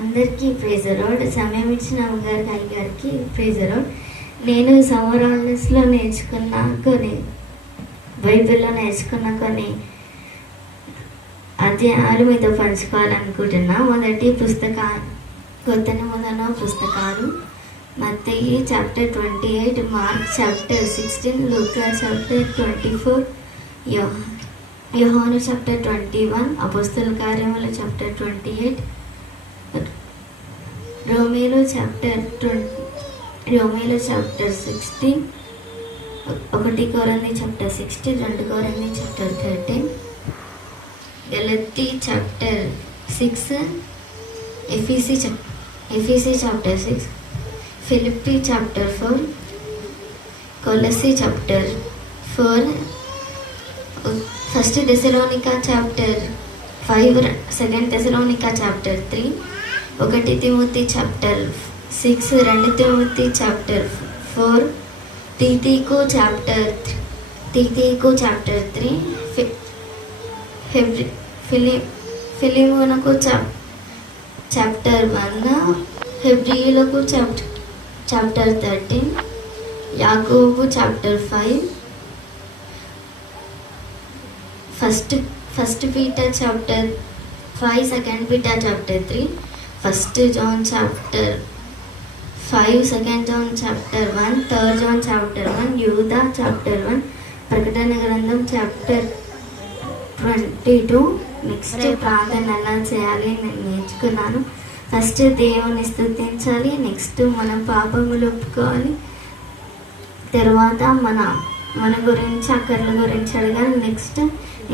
అందరికీ praise lord. సమయం ఇచ్చిన అమ్మగారికి అయ్యగారికి ప్రైజ్ లార్డ్. నేను సమ్మర్ హాలిడేస్లో నేర్చుకున్న కొన్ని బైబిల్లో నేర్చుకున్న కొన్ని అధ్యాయాలు మీతో పంచుకోవాలనుకుంటున్నా. మొదటి కొత్త నిబంధన పుస్తకాలు మత్తయి చాప్టర్ 28, మార్క్ చాప్టర్ 16, లూకా చాప్టర్ 24, యోహాను చాప్టర్ 21, అపోస్తల కార్యములు చాప్టర్ 28, రోమీలు చాప్టర్ 16, 1 కొరింథీ చాప్టర్ 16, 2 కొరింథీ చాప్టర్ 13, గలతీ చాప్టర్ 6, ఎఫీసీ చాప్టర్ 6, ఫిలిప్పీ చాప్టర్ 4, కొలస్సీ చాప్టర్ 4, ఫస్ట్ థెసలోనికా చాప్టర్ 5, సెకండ్ థెసలోనికా చాప్టర్ 3, 1 తిమోతి చాప్టర్ 6, 2 తిమోతి చాప్టర్ 4, తీతీకు చాప్టర్ 3, ఫిలిమోనుకు చాప్టర్ 1, హెబ్రీయులకు చాప్టర్ 13, యాకోబు chapter 5, first Peter chapter 5, second Peter chapter 3, first John chapter 5, second John chapter 1, third John chapter 1, యూదా చాప్టర్ 1, ప్రకటన గ్రంథం చాప్టర్ 22. నెక్స్ట్ ప్రార్థన ఎలా చేయాలి నేను నేర్చుకున్నాను. ఫస్ట్ దేవుని స్తుతించాలి, నెక్స్ట్ మన పాపములు ఒప్పుకోవాలి, తర్వాత మన గురించి అక్కర్ల గురించి అడగాలి, నెక్స్ట్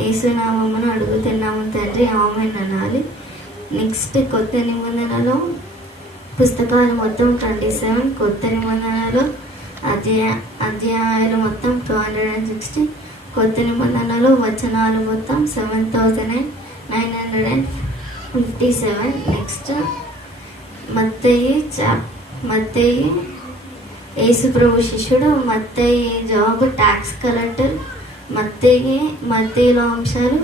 యేసునామమును అడుగుతున్నాము తండ్రి ఆమేన్ అనాలి. నెక్స్ట్ కొత్త నిబంధనలో పుస్తకాలు మొత్తం 27, కొత్త నిబంధనలో అధ్యాయాలు మొత్తం 260, కొత్త నిబంధనలో వచనాలు మొత్తం 7957. నెక్స్ట్ మత్తయి యేసు ప్రభు శిష్యుడు, మత్తయి జాబ్ ట్యాక్స్ కలెక్టర్, మత్తయిలో అంశాలు,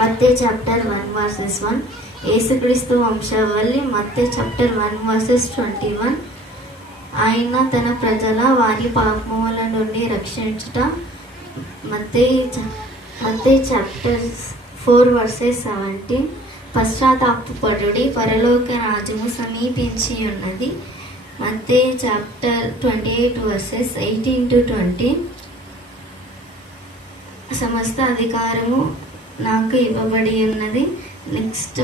మత్తయి చాప్టర్ 1 వర్సెస్ 1, యేసుక్రీస్తు వంశావళి, మత్తయి చాప్టర్ 1 వర్సెస్ 21, ఆయన తన ప్రజల వారి పాపముల నుండి రక్షించుట, మత్తయి చాప్టర్ 4 వర్సెస్ 17, పశ్చాత్తాపపడుడి పరలోక రాజ్యము సమీపించి ఉన్నది, మత్తయి చాప్టర్ 28 వర్సెస్ 18-20, సమస్త అధికారము నాకు ఇవ్వబడి ఉన్నది. నెక్స్ట్